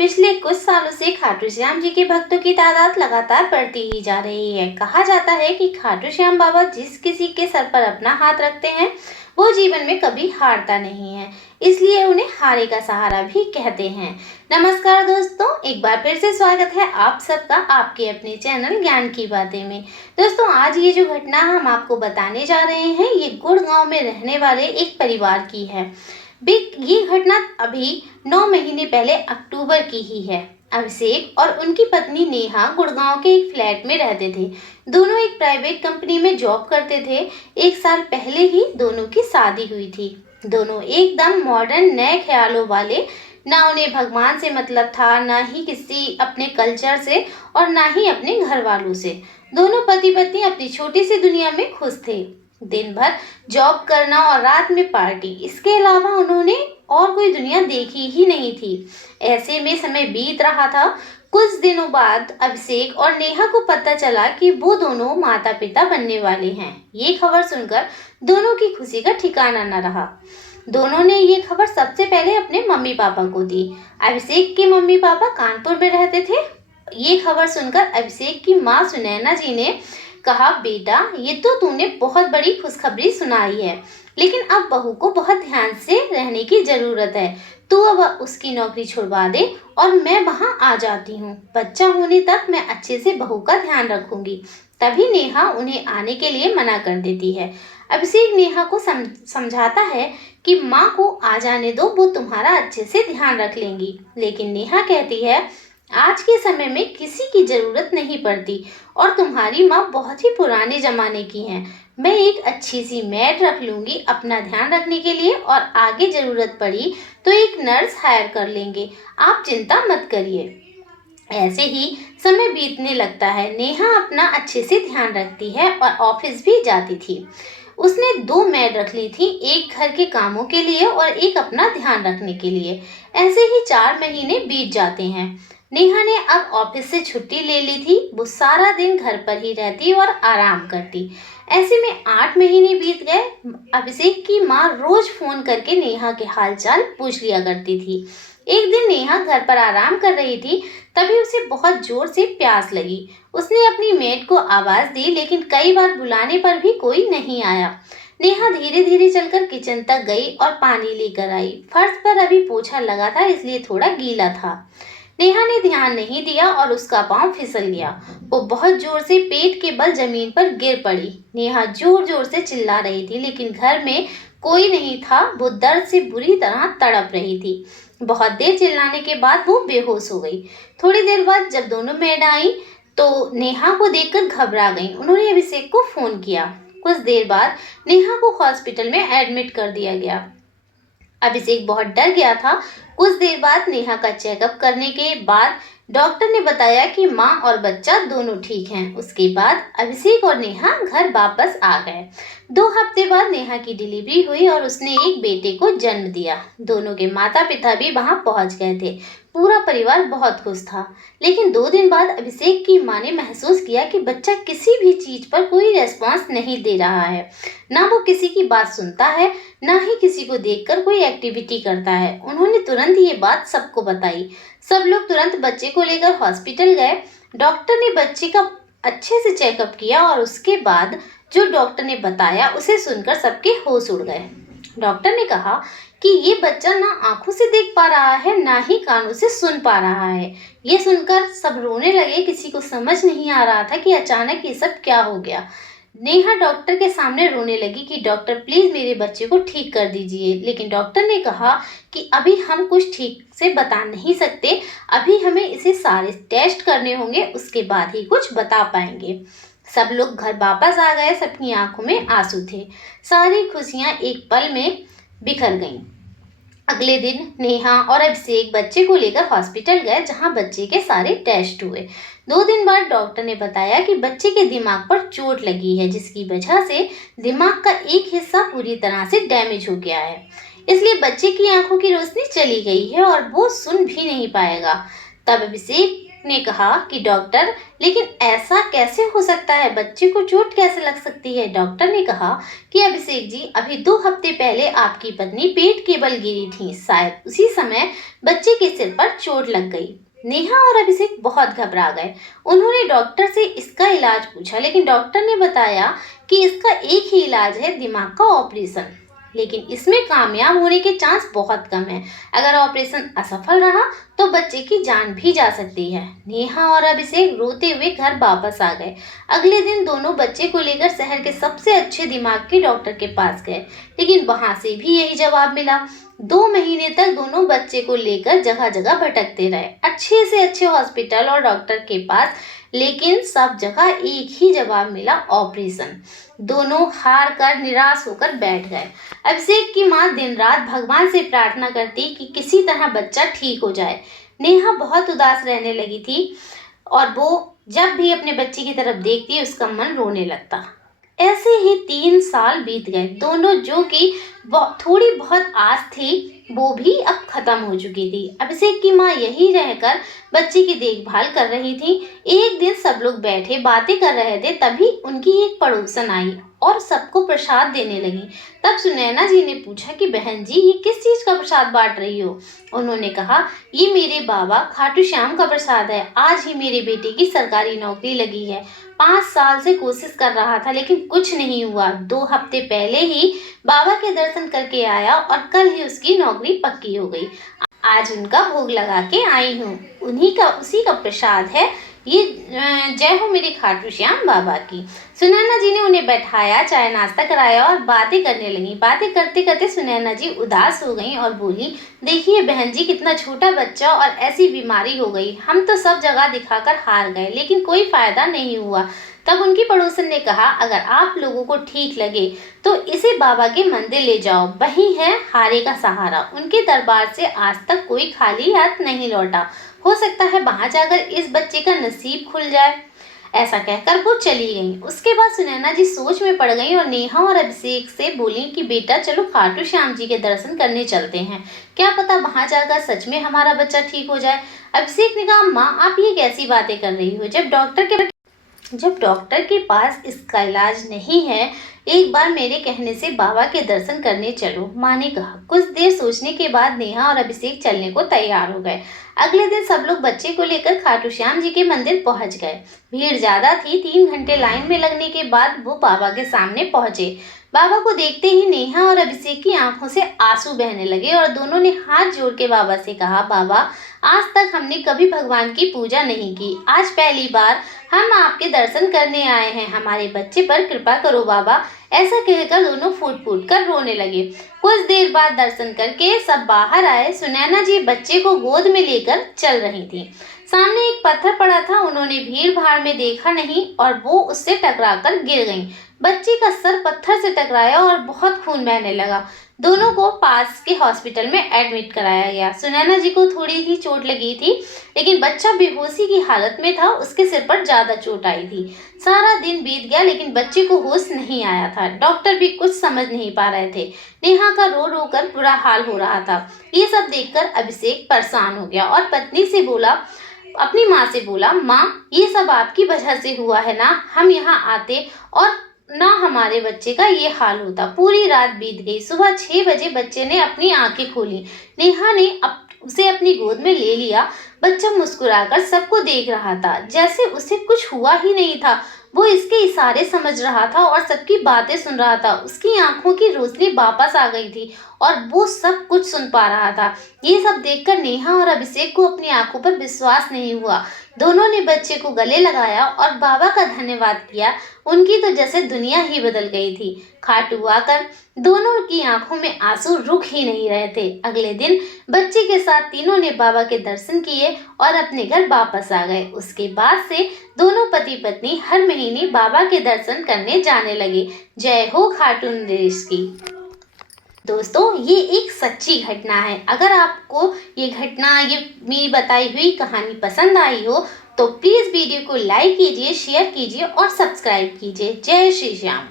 पिछले कुछ सालों से खाटू श्याम जी के भक्तों की तादाद लगातार बढ़ती ही जा रही है। कहा जाता है कि खाटू श्याम बाबा जिस किसी के सर पर अपना हाथ रखते हैं वो जीवन में कभी हारता नहीं है, इसलिए उन्हें हारे का सहारा भी कहते हैं। नमस्कार दोस्तों, एक बार फिर से स्वागत है आप सबका आपके अपने चैनल ज्ञान की बातें में। दोस्तों, आज ये जो घटना हम आपको बताने जा रहे हैं ये गुड़गांव में रहने वाले एक परिवार की है। ये घटना अभी 9 महीने पहले अक्टूबर की ही है। अभिषेक और उनकी पत्नी नेहा गुड़गांव के एक फ्लैट में रहते थे। दोनों एक प्राइवेट कंपनी में जॉब करते थे। 1 साल पहले ही दोनों की शादी हुई थी। दोनों एकदम मॉडर्न नए ख्यालों वाले, ना उन्हें भगवान से मतलब था, ना ही किसी अपने कल्चर से और ना ही अपने घर वालों से। दोनों पति पत्नी अपनी छोटी सी दुनिया में खुश थे। दिन भर जॉब करना और रात में पार्टी, इसके अलावा उन्होंने और कोई दुनिया देखी ही नहीं थी। ऐसे में समय बीत रहा था। कुछ दिनों बाद अभिषेक और नेहा को पता चला कि वो दोनों माता पिता बनने वाले हैं। ये खबर सुनकर दोनों की खुशी का ठिकाना न रहा। दोनों ने ये खबर सबसे पहले अपने मम्मी पापा को दी। अभिषेक के मम्मी पापा कानपुर में रहते थे। ये खबर सुनकर अभिषेक की माँ सुनैना जी ने कहा, बेटा ये तो तूने बहुत बड़ी खुशखबरी सुनाई है, लेकिन अब बहू को बहुत ध्यान से रहने की जरूरत है। तू अब उसकी नौकरी छुड़वा दे और मैं वहाँ आ जाती हूँ। बच्चा होने तक मैं अच्छे से बहू का ध्यान रखूंगी। तभी नेहा उन्हें आने के लिए मना कर देती है। अभिषेक नेहा को समझाता है कि माँ को आ जाने दो, वो तुम्हारा अच्छे से ध्यान रख लेंगी। लेकिन नेहा कहती है, आज के समय में किसी की जरूरत नहीं पड़ती और तुम्हारी माँ बहुत ही पुराने जमाने की हैं। मैं एक अच्छी सी मेड रख लूंगी अपना ध्यान रखने के लिए, और आगे जरूरत पड़ी तो एक नर्स हायर कर लेंगे। आप चिंता मत करिए। ऐसे ही समय बीतने लगता है। नेहा अपना अच्छे से ध्यान रखती है और ऑफिस भी जाती थी। उसने 2 मेड रख ली थी, एक घर के कामों के लिए और एक अपना ध्यान रखने के लिए। ऐसे ही 4 महीने बीत जाते हैं। नेहा ने अब ऑफिस से छुट्टी ले ली थी। वो सारा दिन घर पर ही रहती और आराम करती। ऐसे में 8 महीने बीत गए। अभिषेक की माँ रोज फोन करके नेहा के हालचाल पूछ लिया करती थी। एक दिन नेहा घर पर आराम कर रही थी, तभी उसे बहुत जोर से प्यास लगी। उसने अपनी मेड को आवाज दी, लेकिन कई बार बुलाने पर भी कोई नहीं आया। नेहा धीरे धीरे चलकर किचन तक गई और पानी लेकर आई। फर्श पर अभी पोछा लगा था, इसलिए थोड़ा गीला था। नेहा ने ध्यान नहीं दिया और उसका पांव फिसल गया। वो बहुत जोर से पेट के बल जमीन पर गिर पड़ी। नेहा जोर जोर से चिल्ला रही थी, लेकिन घर में कोई नहीं था। वो दर्द से बुरी तरह तड़प रही थी। बहुत देर चिल्लाने के बाद वो बेहोश हो गई। थोड़ी देर बाद जब दोनों मेड आई तो नेहा को देखकर घबरा गईं। उन्होंने अभिषेक को फोन किया। कुछ देर बाद नेहा को हॉस्पिटल में एडमिट कर दिया गया। अभिषेक बहुत डर गया था। कुछ देर बाद नेहा का चेकअप करने के बाद डॉक्टर ने बताया कि माँ और बच्चा दोनों ठीक हैं। उसके बाद अभिषेक और नेहा घर वापस आ गए। 2 हफ्ते बाद नेहा की डिलीवरी हुई और उसने एक बेटे को जन्म दिया। दोनों के माता पिता भी वहां पहुंच गए थे। पूरा परिवार बहुत खुश था। लेकिन 2 दिन बाद अभिषेक की माँ ने महसूस किया कि बच्चा किसी भी चीज पर कोई रेस्पॉन्स नहीं दे रहा है। ना वो किसी की बात सुनता है, ना ही किसी को देखकर कोई एक्टिविटी करता है। उन्होंने तुरंत ये बात सबको बताई। सब लोग तुरंत बच्चे को लेकर हॉस्पिटल गए। डॉक्टर ने बच्चे का अच्छे से चेकअप किया और उसके बाद जो डॉक्टर ने बताया उसे सुनकर सबके होश उड़ गए। डॉक्टर ने कहा कि ये बच्चा ना आंखों से देख पा रहा है, ना ही कानों से सुन पा रहा है। ये सुनकर सब रोने लगे। किसी को समझ नहीं आ रहा था कि अचानक ये सब क्या हो गया। नेहा डॉक्टर के सामने रोने लगी कि डॉक्टर प्लीज मेरे बच्चे को ठीक कर दीजिए। लेकिन डॉक्टर ने कहा कि अभी हम कुछ ठीक से बता नहीं सकते, अभी हमें इसे सारे टेस्ट करने होंगे, उसके बाद ही कुछ बता पाएंगे। सब लोग घर वापस आ गए। सबकी आंखों में आंसू थे। सारी खुशियां एक पल में बिखर गईं। अगले दिन नेहा और अभिषेक बच्चे को लेकर हॉस्पिटल गए, जहां बच्चे के सारे टेस्ट हुए। 2 दिन बाद डॉक्टर ने बताया कि बच्चे के दिमाग पर चोट लगी है, जिसकी वजह से दिमाग का एक हिस्सा पूरी तरह से डैमेज हो गया है। इसलिए बच्चे की आंखों की रोशनी चली गई है और वो सुन भी नहीं पाएगा। तब अभिषेक ने कहा कि डॉक्टर, लेकिन ऐसा कैसे हो सकता है, बच्चे को चोट कैसे लग सकती है। डॉक्टर ने कहा कि अभिषेक जी, अभी 2 हफ्ते पहले आपकी पत्नी पेट के बल गिरी थी, शायद उसी समय बच्चे के सिर पर चोट लग गई। नेहा और अभिषेक बहुत घबरा गए। उन्होंने डॉक्टर से इसका इलाज पूछा, लेकिन डॉक्टर ने बताया कि इसका एक ही इलाज है, दिमाग का ऑपरेशन। लेकिन इसमें कामयाब होने के चांस बहुत कम है। अगर ऑपरेशन असफल रहा तो बच्चे की जान भी जा सकती है। नेहा और अभिषेक रोते हुए घर वापस आ गए। अगले दिन दोनों बच्चे को लेकर शहर के सबसे अच्छे दिमाग के डॉक्टर के पास गए, लेकिन वहां से भी यही जवाब मिला। 2 महीने तक दोनों बच्चे को लेकर जगह जगह भटकते रहे, अच्छे से अच्छे हॉस्पिटल और डॉक्टर के पास, लेकिन सब जगह एक ही जवाब मिला, ऑपरेशन। दोनों हार कर निराश होकर बैठ गए। अभिषेक की माँ दिन रात भगवान से प्रार्थना करती कि किसी तरह बच्चा ठीक हो जाए। नेहा बहुत उदास रहने लगी थी और वो जब भी अपने बच्चे की तरफ देखती उसका मन रोने लगता। ऐसे ही 3 साल बीत गए। दोनों जो कि थोड़ी बहुत आस थी वो भी अब खत्म हो चुकी थी। अभिषेक की माँ यही रहकर बच्चे की देखभाल कर रही थी। एक दिन सब लोग बैठे बातें कर रहे थे, तभी उनकी एक पड़ोसन आई और सबको प्रसाद देने लगी। तब सुनैना जी ने पूछा कि बहन जी, ये किस चीज का प्रसाद बांट रही हो। उन्होंने कहा, ये मेरे बाबा खाटू श्याम का प्रसाद है। आज ही मेरे बेटे की सरकारी नौकरी लगी है। 5 साल से कोशिश कर रहा था लेकिन कुछ नहीं हुआ। 2 हफ्ते पहले ही बाबा के दर्शन करके आया और कल ही उसकी नौकरी पक्की हो गई। आज उनका भोग लगा के आई हूँ। उसी का प्रसाद है ये। जय हो मेरे खाटू श्याम बाबा की। सुनैना जी ने उन्हें बैठाया, चाय नाश्ता कराया और बातें करने लगी। बातें करते करते सुनैना जी उदास हो गईं और बोली, देखिए बहन जी, कितना छोटा बच्चा और ऐसी बीमारी हो गई। हम तो सब जगह दिखाकर हार गए लेकिन कोई फायदा नहीं हुआ। तब उनकी पड़ोसन ने कहा, अगर आप लोगों को ठीक लगे तो इसे बाबा के मंदिर ले जाओ, वही है हारे का सहारा। उनके दरबार से आज तक कोई खाली हाथ नहीं लौटा। हो सकता है वहां जाकर इस बच्चे का नसीब खुल जाए। ऐसा कहकर वो चली गई। उसके बाद सुनैना जी सोच में पड़ गई और नेहा और अभिषेक से बोली कि बेटा चलो खाटू श्याम जी के दर्शन करने चलते हैं, क्या पता वहां जाकर सच में हमारा बच्चा ठीक हो जाए। अभिषेक ने कहा, माँ आप ये कैसी बातें कर रही हो, जब डॉक्टर के पास इसका इलाज नहीं है, एक बार मेरे कहने से बाबा के दर्शन करने चलो, माँ ने कहा। कुछ देर सोचने के बाद नेहा और अभिषेक चलने को तैयार हो गए। अगले दिन सब लोग बच्चे को लेकर खाटू श्याम जी के मंदिर पहुंच गए। भीड़ ज्यादा थी। 3 घंटे लाइन में लगने के बाद वो बाबा के सामने पहुंचे। बाबा को देखते ही नेहा और अभिषेक की आंखों से आंसू बहने लगे और दोनों ने हाथ जोड़ के बाबा से कहा, बाबा आज तक हमने कभी भगवान की पूजा नहीं की, आज पहली बार हम आपके दर्शन करने आए हैं, हमारे बच्चे पर कृपा करो बाबा। ऐसा कहकर दोनों फूट फूट कर रोने लगे। कुछ देर बाद दर्शन करके सब बाहर आए। सुनैना जी बच्चे को गोद में लेकर चल रही थी। सामने एक पत्थर पड़ा था, उन्होंने भीड़ भाड़ में देखा नहीं और वो उससे टकराकर गिर गईं। बच्ची का सर पत्थर से टकराया और बहुत खून बहने लगा। दोनों को पास के हॉस्पिटल में एडमिट कराया गया। सुनैना जी को थोड़ी ही चोट लगी थी, लेकिन बच्चा बेहोशी की हालत में था, उसके सिर पर ज्यादा चोट आई थी। सारा दिन बीत गया लेकिन बच्चे को होश नहीं आया था। डॉक्टर भी कुछ समझ नहीं पा रहे थे। नेहा का रो रो कर बुरा हाल हो रहा था। ये सब देखकर अभिषेक परेशान हो गया और अपनी माँ से बोला, माँ ये सब आपकी वजह से हुआ है ना, हम यहाँ आते और ना हमारे बच्चे का ये हाल होता। पूरी रात बीत गई। सुबह 6 बजे बच्चे ने अपनी आंखें खोली। नेहा ने उसे अपनी गोद में ले लिया। बच्चा मुस्कुराकर सबको देख रहा था, जैसे उसे कुछ हुआ ही नहीं था। वो इसके इशारे समझ रहा था और सबकी बातें सुन रहा था। उसकी आंखों की रोशनी वापस आ गई थी और वो सब कुछ सुन पा रहा था। ये सब देखकर नेहा और अभिषेक को अपनी आंखों पर विश्वास नहीं हुआ। दोनों ने बच्चे को गले लगाया और बाबा का धन्यवाद किया। उनकी तो जैसे दुनिया ही बदल गई थी। खाटू आकर दोनों की आंखों में आंसू रुक ही नहीं रहे थे। अगले दिन बच्चे के साथ तीनों ने बाबा के दर्शन किए और अपने घर वापस आ गए। उसके बाद से दोनों पति पत्नी हर महीने बाबा के दर्शन करने जाने लगे। जय हो खाटू नरेश की। दोस्तों ये एक सच्ची घटना है। अगर आपको ये मेरी बताई हुई कहानी पसंद आई हो तो प्लीज वीडियो को लाइक कीजिए, शेयर कीजिए और सब्सक्राइब कीजिए। जय श्री श्याम।